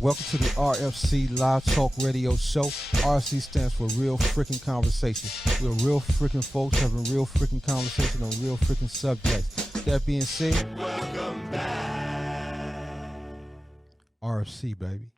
Welcome to the RFC Live Talk Radio Show. RFC stands for Real Freaking Conversation. We're real freaking folks having real freaking conversation on real freaking subjects. That being said, welcome back. RFC, baby.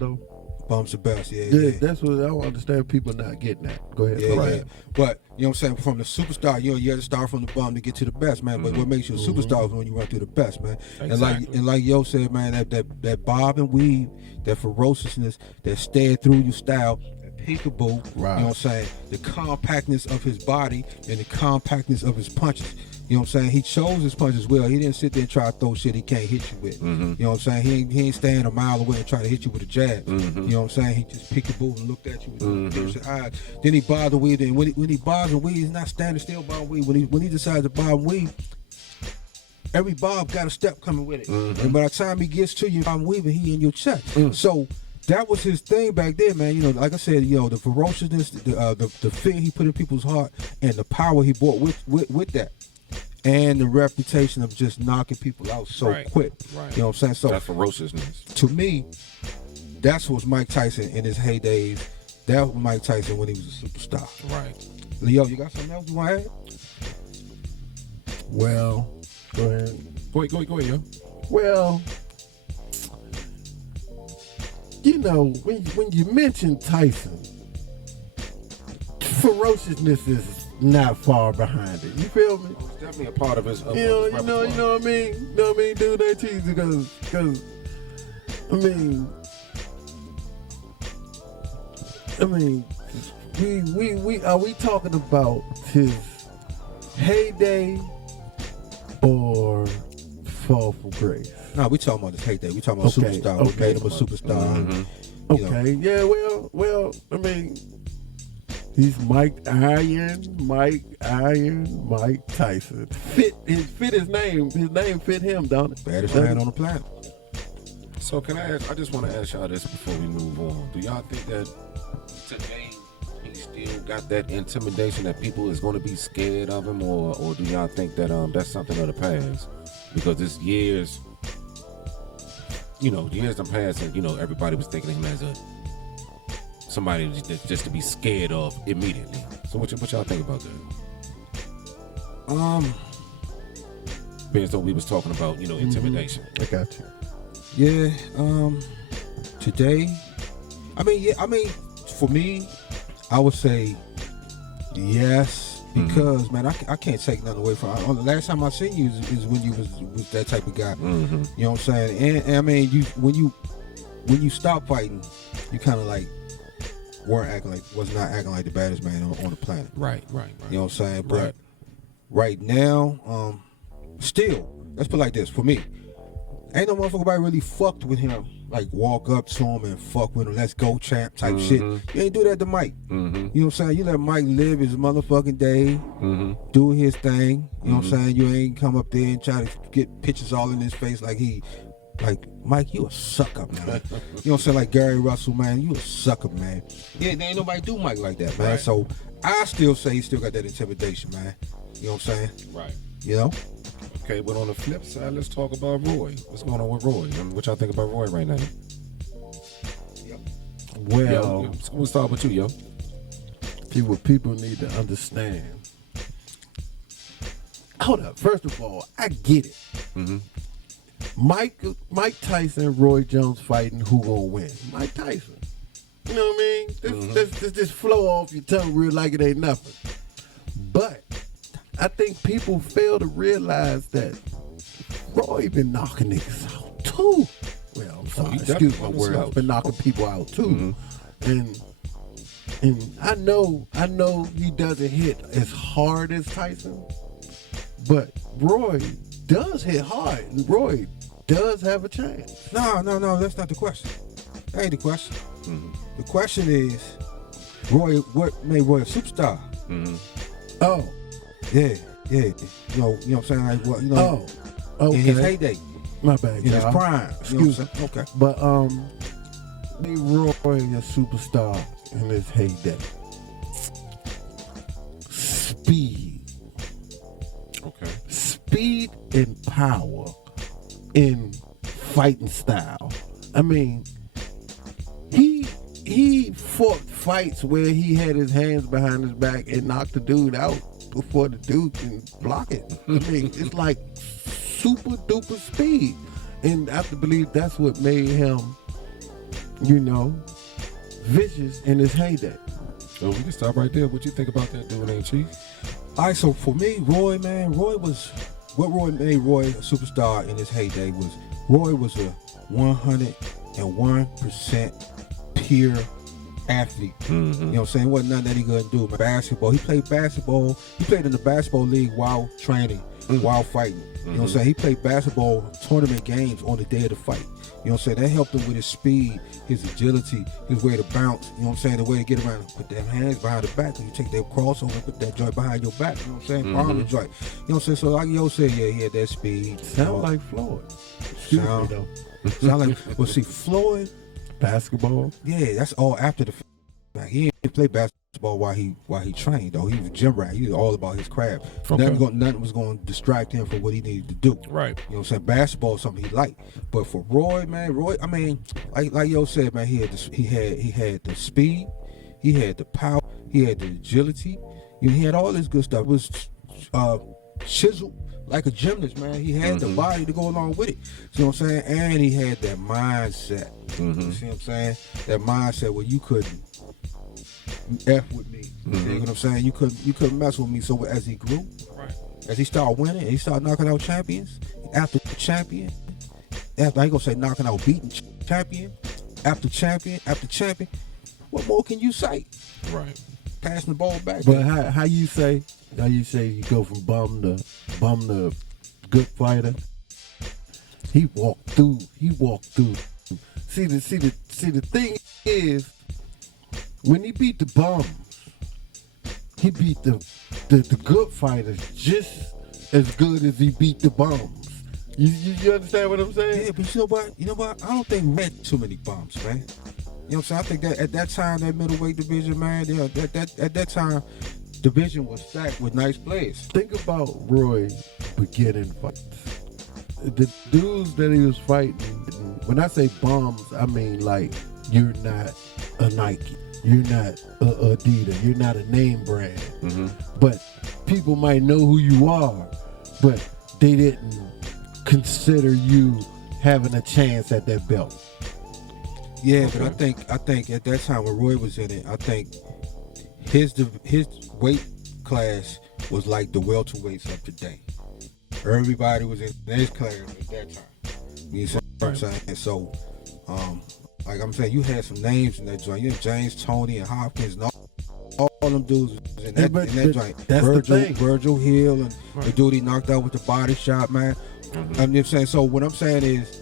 No. Bumps the best, yeah. That's what I don't understand. People not getting that. Go ahead. Yeah. But you know what I'm saying? From the superstar, you have to start from the bottom to get to the best, man. But what makes you a superstar is when you run through the best, man. Exactly. And like Yo said, man, that bob and weave, that ferociousness, that stare through your style, that peekaboo, right. You know what I'm saying? The compactness of his body and the compactness of his punches. You know what I'm saying? He chose his punches well. He didn't sit there and try to throw shit he can't hit you with. You know what I'm saying? He ain't stand a mile away and try to hit you with a jab. You know what I'm saying? He just picked a ball and looked at you with his eyes. Then he bobbed and weaved. And when he bobs and weaves, he's not standing still bob and weave. When he decides to bob and weave, every bob got a step coming with it. And by the time he gets to you, bob and weaving, he in your chest. So that was his thing back there, man. You know, like I said, the ferociousness, the fear he put in people's heart, and the power he brought with that. And the reputation of just knocking people out so quick. Right. You know what I'm saying? So that ferociousness. To me, that's what Mike Tyson in his heydays. That was Mike Tyson when he was a superstar. Right. Leo, you got something else you want to add? Well, go ahead. Go ahead, yo. Well, you know, when you mention Tyson, ferociousness is not far behind it. You feel me? It's definitely a part of his. You know what I mean? You know what I mean? Dude, that Cheese because we are we talking about his heyday or fall from grace? No, we talking about his heyday. We talking about superstar. We made him a superstar. Okay. Yeah. Well. I mean. He's Mike Tyson. Fit his name. His name fit him, don't it? Baddest man on the planet. So can I ask? I just want to ask y'all this before we move on. Do y'all think that today he still got that intimidation that people is going to be scared of him, or do y'all think that that's something of the past? Because it's years, years in the past, and everybody was thinking of him as somebody just to be scared of immediately. So what y'all think about that? Being as though we was talking about, intimidation. I got you. Yeah. Today, for me, I would say yes, because man, I can't take nothing away from. The last time I seen you is when you was that type of guy. You know what I'm saying? And I mean, when you stop fighting, you kind of like was not acting like the baddest man on the planet. Right. You know what I'm saying? But right now, still, let's put it like this. For me, ain't no motherfucker really fucked with him. Like walk up to him and fuck with him. Let's go, champ type shit. You ain't do that to Mike. You know what I'm saying? You let Mike live his motherfucking day, do his thing. You know what I'm saying? You ain't come up there and try to get pictures all in his face like Mike, you a sucker, man. You know what I'm saying? Like Gary Russell, man, you a sucker, man. Yeah, there ain't nobody do Mike like that, man. Right. So I still say he still got that intimidation, man. You know what I'm saying? Right. You know? Okay, but on the flip side, let's talk about Roy. What's going on with Roy? What y'all think about Roy right now? Yep. Well, we'll start with you, yo. See what people need to understand. Hold up. First of all, I get it. Mike Tyson, Roy Jones fighting, who gonna win? Mike Tyson. You know what I mean? This flow off your tongue real like it ain't nothing. But I think people fail to realize that Roy been knocking niggas out too. Well, I'm sorry, excuse my words. Been knocking people out too. And I know he doesn't hit as hard as Tyson, but Roy does hit hard, and Roy does have a chance. No, that's not the question. That ain't the question. The question is, Roy, what made Roy a superstar? Oh. Yeah. You know what I'm saying? Like what, okay. In his heyday. My bad, in his y'all. prime. Excuse me. Okay. But Roy a superstar in his heyday. Speed. Okay. Speed and power in fighting style. I mean, he fought fights where he had his hands behind his back and knocked the dude out before the dude can block it. I mean, it's like super duper speed. And I have to believe that's what made him, vicious in his heyday. So we can stop right there. What you think about that dude named Cheese? All right, so for me, Roy made Roy a superstar in his heyday was Roy was a 101% pure athlete. You know what I'm saying? Wasn't nothing that he couldn't do. Basketball. He played basketball. He played in the basketball league while training, while fighting. You know what I'm saying? He played basketball tournament games on the day of the fight. You know what I'm saying? That helped him with his speed, his agility, his way to bounce. You know what I'm saying? The way to get around. Put them hands behind the back. You take that crossover, put that joint behind your back. You know what I'm saying? Arm the joint. You know what I'm saying? So like Yo said, yeah, he had that speed. Sound like Floyd. Excuse me, though. Sound like, well, see, Floyd, basketball. yeah, that's all after the fact. He didn't play basketball while he trained, though. He was a gym rat. He was all about his craft. Okay. Nothing was going to distract him from what he needed to do. Right. You know what I'm saying? Basketball is something he liked. But for Roy, I mean, like Yo said, man, he had the speed, he had the power, he had the agility, he had all this good stuff. It was chiseled like a gymnast, man. He had the body to go along with it. See what I'm saying? And he had that mindset. You see what I'm saying? That mindset where you couldn't F with me. You know what I'm saying? You couldn't mess with me. So as he grew, as he started winning, and he started knocking out champions, after champion, I ain't gonna say knocking out beating champion, after champion, what more can you say? Right. Passing the ball back. But how you say you go from bum to good fighter? He walked through. See the thing is, when he beat the bums, he beat the good fighters just as good as he beat the bums. You understand what I'm saying? Yeah, but you know what? I don't think we had too many bumps, man. You know what I'm saying? I think that at that time, that middleweight division, man, at that time, division was stacked with nice players. Think about Roy beginning fights. The dudes that he was fighting, when I say bums, I mean like you're not a Nike, you're not a Adidas, you're not a name brand. But people might know who you are, but they didn't consider you having a chance at that belt. Yeah, okay. But I think at that time when Roy was in it, I think his weight class was like the welterweights of today. Everybody was in his class at that time. You see what I'm saying? So, like I'm saying, you had some names in that joint. You had James, Tony, and Hopkins, and all them dudes was in that joint. That's Virgil Hill, and the dude he knocked out with the body shot, man. I'm just saying. So what I'm saying is,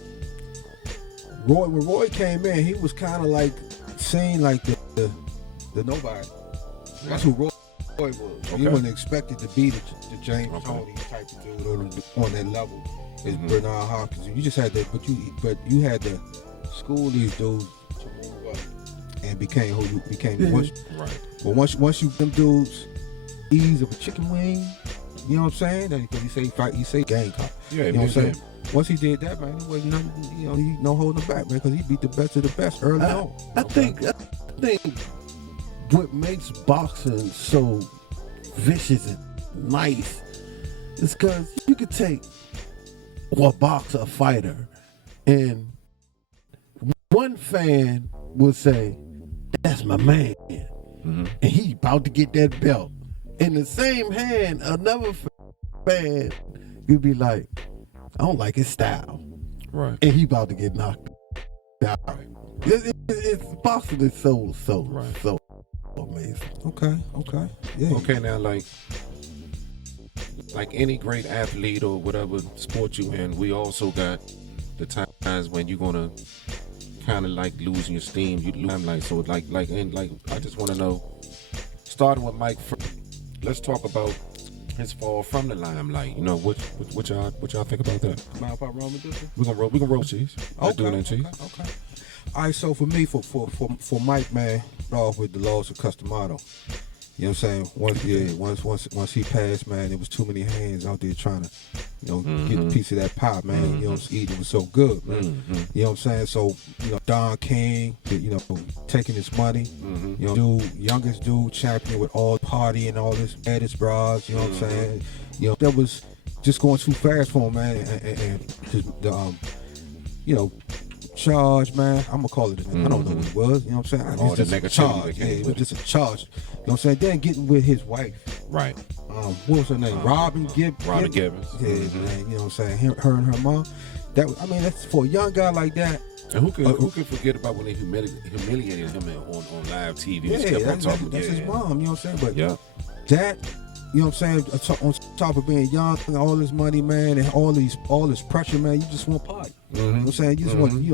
when Roy came in, he was kind of like seen like the nobody. That's who Roy was. Okay. He wasn't expected to be the James Tony type of dude on that level as Bernard Hopkins. You just had that, but you had to school these dudes to move up and became who you became. But once you them dudes ease of a chicken wing, you know what I'm saying? Because he say gang cop. Yeah, you know what I'm saying? Once he did that, man, he wasn't nothing, he no holding back, man, because he beat the best of the best early on. I think what makes boxing so vicious and nice is because you could take a boxer, a fighter, and one fan would say, "That's my man," and he about to get that belt. In the same hand, another fan would be like, "I don't like his style," right? And he about to get knocked out. It's boxing is so amazing. Okay, yeah. Okay, now like any great athlete or whatever sport you in, we also got the times when you're gonna kind of like losing your steam. You lose like so like I just want to know, starting with Mike. Let's talk about his fall from the limelight. You know, what y'all think about that? Mind if I run with this one? We gonna roll Cheese. Cheese. Okay. All right, so for me, for Mike, man, off with the laws of Customato. You know what I'm saying? Once he passed, man, there was too many hands out there trying to, get a piece of that pie, man. You know, eating was so good, man. You know what I'm saying? So, Don King, taking his money. Youngest dude, champion with all party and all this baddest bras. You know what I'm saying? That was just going too fast for him, man. And charge, man. I'm gonna call it. I don't know what it was. You know what I'm saying? Oh, it's just a charge. Yeah, it was just a charge. You know what I'm saying? Then getting with his wife. Right. What was her name? Robin Gibbons. Yeah, man. You know what I'm saying? Her and her mom. That's for a young guy like that. And who can forget about when they humiliated him on live TV? Yeah, that's his mom. You know what I'm saying? But that. You know what I'm saying? On top of being young, all this money, man, and all this pressure, man, you just want party. You know what I'm saying? You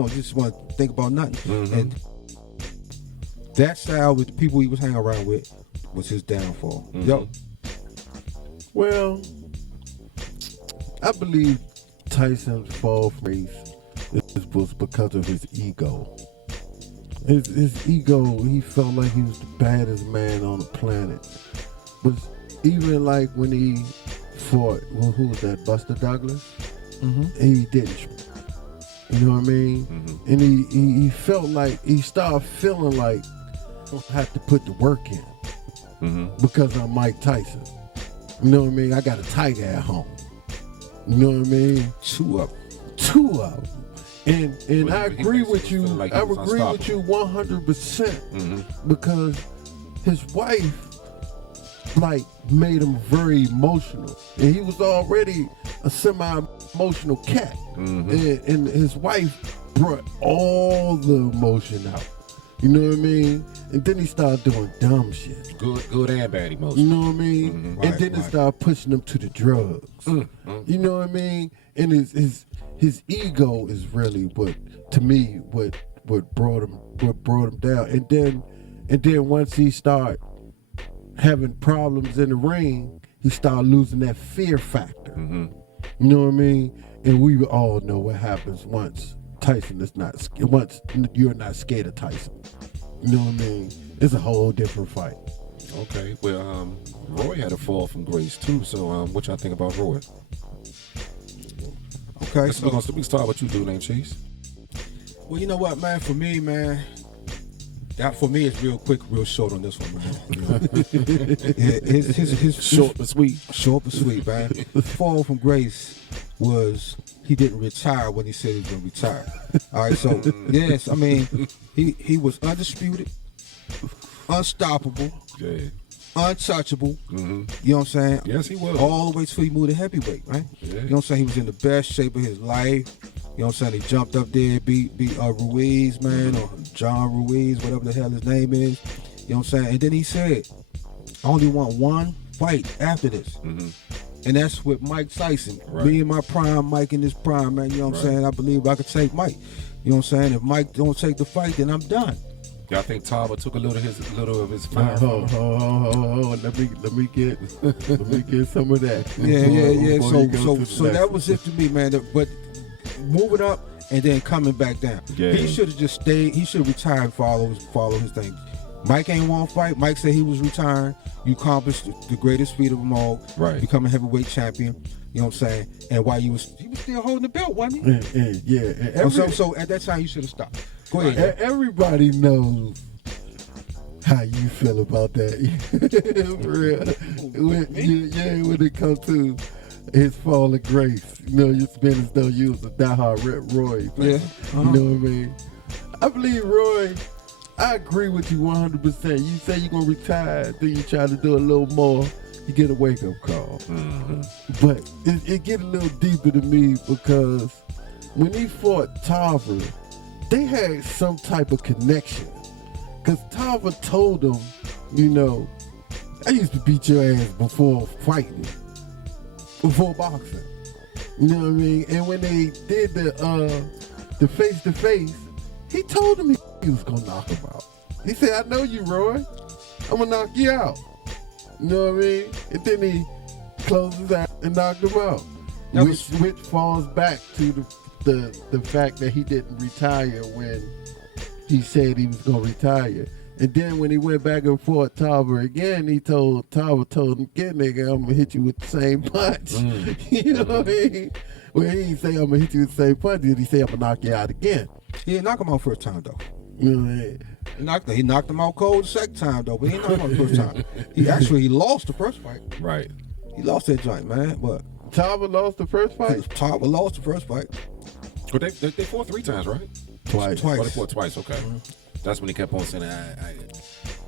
just want to think about nothing. And that style with the people he was hanging around with was his downfall. Well, I believe Tyson's fall from race was because of his ego. His ego, he felt like he was the baddest man on the planet. But even like when he fought, who was that, Buster Douglas? He didn't. You know what I mean? And he felt like, he started feeling like I have to put the work in because I'm Mike Tyson. You know what I mean? I got a tiger at home. You know what I mean? Two of them. And I agree with you. I agree with you 100% because his wife made him very emotional, and he was already a semi-emotional cat, and his wife brought all the emotion out. You know what I mean? And then he started doing dumb shit. Good and bad emotion. You know what I mean? And then it started pushing him to the drugs. You know what I mean? And his ego is really what brought him down. And then once he started having problems in the ring, he started losing that fear factor. You know what I mean? And we all know what happens once you're not scared of Tyson. You know what I mean? It's a whole different fight. Okay. Well, Roy had a fall from grace too. So, what y'all think about Roy? Okay. So we can start with you, dude, ain't Cheese? Well, you know what, man? For me, man. That for me is real quick, real short on this one, man. His short but sweet. Short but sweet, man. The fall from grace was he didn't retire when he said he was gonna retire. All right, so yes, I mean he was undisputed, unstoppable, untouchable. You know what I'm saying? Yes, he was. All the way till he moved to heavyweight, right? Yeah. You know what I'm saying? He was in the best shape of his life. You know what I'm saying? He jumped up there, beat Ruiz, man, or John Ruiz, whatever the hell his name is. You know what I'm saying? And then he said, I only want one fight after this. And that's with Mike Tyson. Right. Me in my prime, Mike in his prime, man. You know what I'm saying? I believe I could take Mike. You know what I'm saying? If Mike don't take the fight, then I'm done. Y'all think Tava took a little of his fire? Let me get some of that. Yeah. So that was it to me, man. But moving up and then coming back down. Yeah. He should have just stayed. He should retire and follow his thing. Mike ain't want to fight. Mike said he was retiring. You accomplished the greatest feat of them all. Right. Becoming heavyweight champion. You know what I'm saying? And while he was still holding the belt, wasn't he? Yeah. So at that time you should have stopped. Go ahead. Everybody knows how you feel about that. For real. When it comes to his fall of grace. You know, you spin as though you was a diehard Roy fan. Yeah. You know what I mean? I believe Roy, I agree with you 100%. You say you're going to retire, then you try to do a little more, you get a wake-up call. But it get a little deeper to me because when he fought Tarver, they had some type of connection. Because Tarver told him, you know, I used to beat your ass before fighting. Before boxing. You know what I mean? And when they did the face-to-face, he told him he was going to knock him out. He said, I know you, Roy. I'm going to knock you out. You know what I mean? And then closed his ass and knocked him out. Which falls back to the fact that he didn't retire when he said he was gonna retire. And then when he went back and forth Tarver again, Tarver told him, "Get nigga, I'm gonna hit you with the same punch." You know what I mean? Well, he didn't say I'm gonna hit you with the same punch. Did he say I'm gonna knock you out again? He didn't knock him out first time though. You know what I mean? He knocked him out cold the second time though, but he didn't knock him out the first time. He lost the first fight. Right. He lost that joint, man. But Tarver lost the first fight? Tarver lost the first fight. But they fought 3 times, right? Twice. Oh, they fought twice, okay. That's when he kept on saying,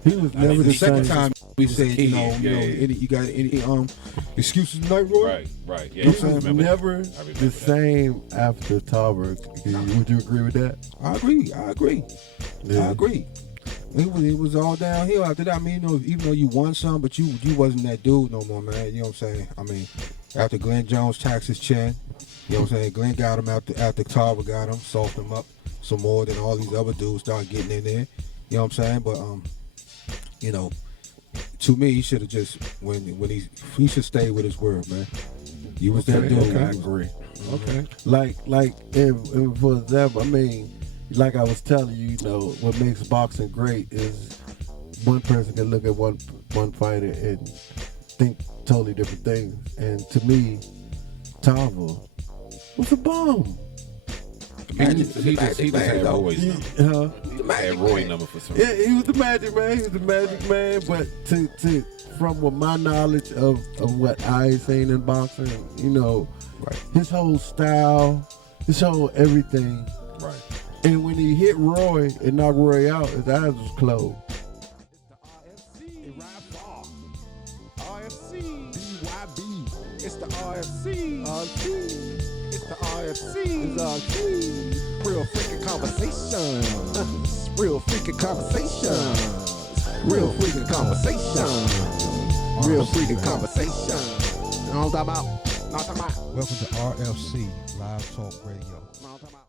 He was never the second same. time we said, you got any excuses tonight, Roy? Right. Yeah, He was never the same after Tarver. Would you agree with that? I agree. Yeah. I agree. It was all downhill after that. I mean, even though you won some, but you wasn't that dude no more, man. You know what I'm saying? I mean, after Glenn Jones taxed his chin, you know what I'm saying? Glenn got him after Tarver got him, softened him up some more than all these other dudes started getting in there. You know what I'm saying? But you know, to me, he should have just when he should stay with his word, man. You was that dude. Okay. I agree. Okay. Like, and for example, I mean, like I was telling you, you know, what makes boxing great is one person can look at one fighter and think totally different things. And to me, Tarver was a bum. He just had Roy's number. Had Roy number for some reason. Yeah, he was the magic man. He was the magic man. But from what my knowledge of what I seen in boxing, you know, his whole style, his whole everything. Right. And when he hit Roy and knocked Roy out, his eyes was closed. It's the RFC. It's the RFC. It's RFC. Real freaking conversations. Real freaking conversations. Real freaking conversations. Real freaking conversations. You know what I'm talking about? Welcome to RFC Live Talk Radio. You know what I'm talking about?